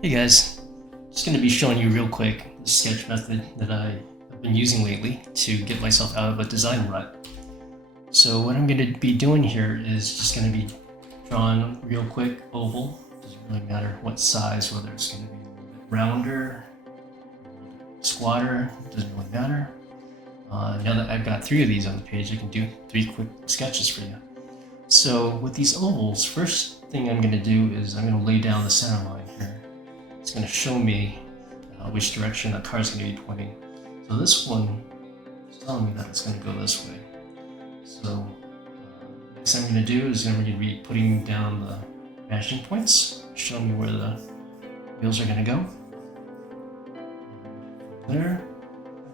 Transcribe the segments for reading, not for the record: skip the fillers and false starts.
Hey guys, just going to be showing you real quick the sketch method that I've been using lately to get myself out of a design rut. So what I'm going to be doing here is just going to be drawing real quick oval. Doesn't really matter what size, whether it's going to be a little bit rounder, squatter, doesn't really matter. Now that I've got 3 of these on the page, I can do 3 quick sketches for you. So with these ovals, first thing I'm going to do is I'm going to lay down the center line here. It's going to show me which direction the car is going to be pointing. So this one is telling me that it's going to go this way. So next thing I'm going to do is I'm going to be putting down the vanishing points, showing me where the wheels are going to go. There,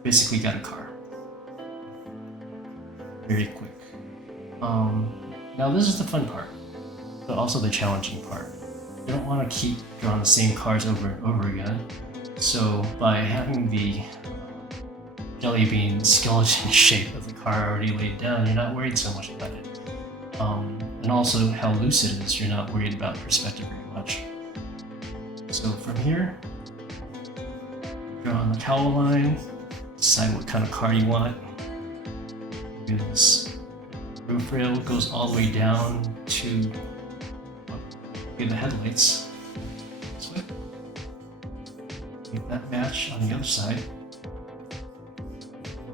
basically got a car. Very quick. Now this is the fun part, but also the challenging part. You don't want to keep drawing the same cars over and over again. So by having the jelly bean skeleton shape of the car already laid down, you're not worried so much about it. And also how loose it is, you're not worried about perspective very much. So from here, draw on the cowl line, decide what kind of car you want. This roof rail goes all the way down to the headlights. This way. Make that match on the other side.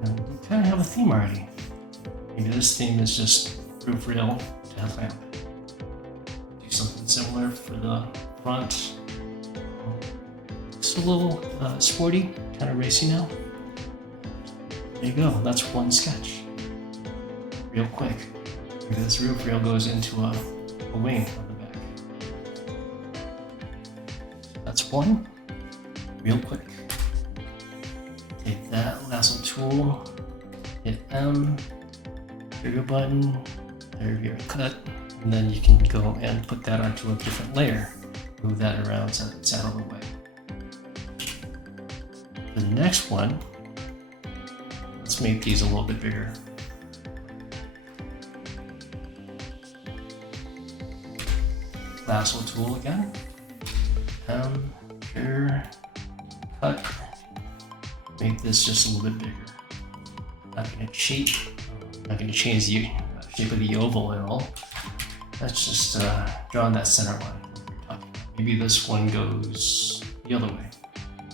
And we kind of have a theme already. Maybe this theme is just roof rail to headlamp. Do something similar for the front. It's a little sporty, kind of racy now. There you go, that's one sketch. Real quick. This roof rail goes into a wing on the back. That's one. Real quick. Take that lasso tool, hit M, trigger button, there's your cut, and then you can go and put that onto a different layer. Move that around so it's out of the way. The next one, let's make these a little bit bigger. Lasso tool again. Here, cut. Make this just a little bit bigger. Not going to change the shape of the oval at all. That's just drawing that center line. Maybe this one goes the other way.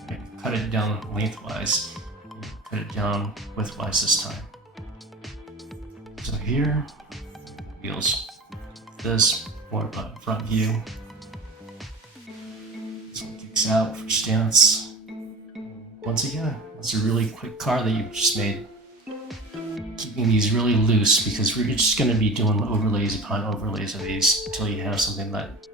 Okay, cut it down lengthwise. Cut it down widthwise this time. So here, wheels. This more front view. This one kicks out for stance. Once again, that's a really quick car that you've just made. Keeping these really loose because we're just going to be doing overlays upon overlays of these until you have something that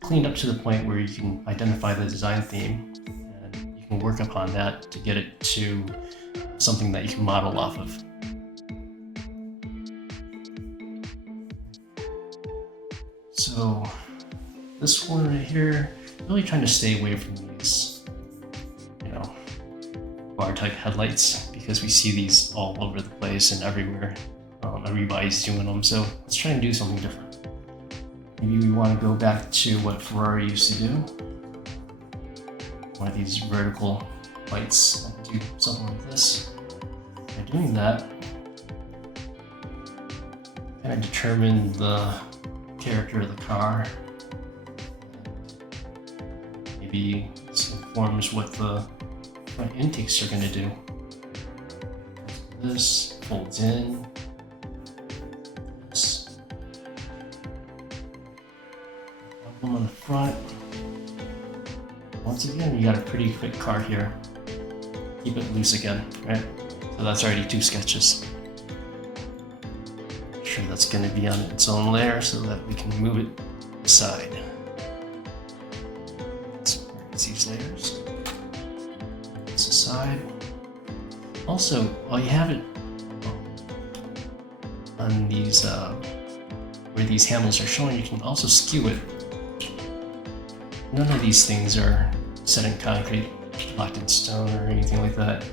cleaned up to the point where you can identify the design theme and you can work upon that to get it to something that you can model off of. So this one right here, really trying to stay away from these, bar type headlights because we see these all over the place and everywhere. Everybody's doing them, so let's try and do something different. Maybe we want to go back to what Ferrari used to do. One of these vertical lights and do something like this. By doing that, kind of determine the character of the car. Maybe this informs what the front intakes are going to do. This folds in. This. One on the front. Once again, you got a pretty quick car here. Keep it loose again, right? So that's already 2 sketches. Make sure that's going to be on its own layer so that we can move it aside. So these layers. This aside. Also, while you have it on these where these handles are showing, you can also skew it. None of these things are set in concrete, locked in stone, or anything like that.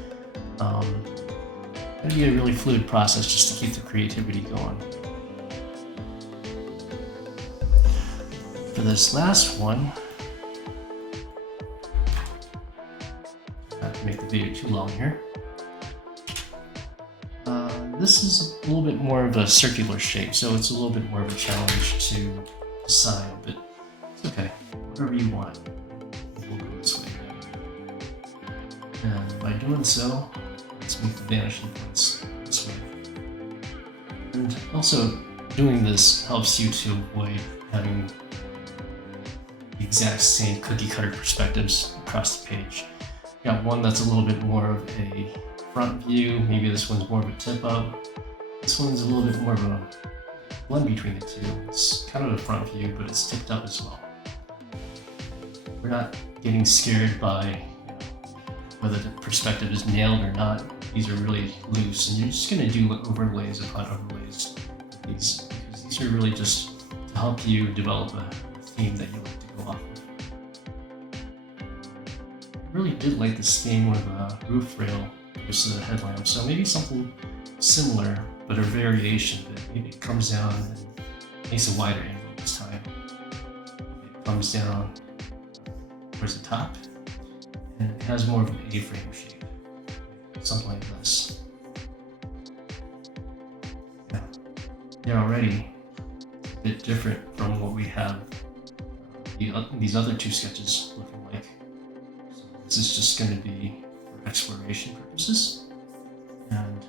It'll be a really fluid process just to keep the creativity going. For this last one, video too long here. This is a little bit more of a circular shape, so it's a little bit more of a challenge to decide, but it's okay. Whatever you want, we'll go this way. And by doing so, let's move the vanishing points this way. And also, doing this helps you to avoid having the exact same cookie cutter perspectives across the page. You got one that's a little bit more of a front view, maybe this one's more of a tip up. This one's a little bit more of a blend between the two. It's kind of a front view, but it's tipped up as well. We're not getting scared by whether the perspective is nailed or not. These are really loose, and you're just going to do overlays upon overlays of these, because these are really just to help you develop a theme that you like to go off of. I really did like this theme with a roof rail versus a headlamp, so maybe something similar, but a variation of it. Maybe it comes down and makes a wider angle this time. It comes down towards the top, and it has more of an A-frame shape. Something like this. Yeah, already a bit different from what we have these other two sketches looking like. So this is just going to be for exploration purposes, and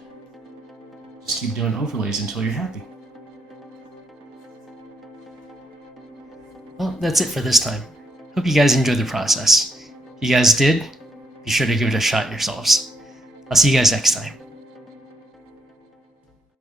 just keep doing overlays until you're happy. Well, that's it for this time. Hope you guys enjoyed the process. If you guys did, be sure to give it a shot yourselves. I'll see you guys next time.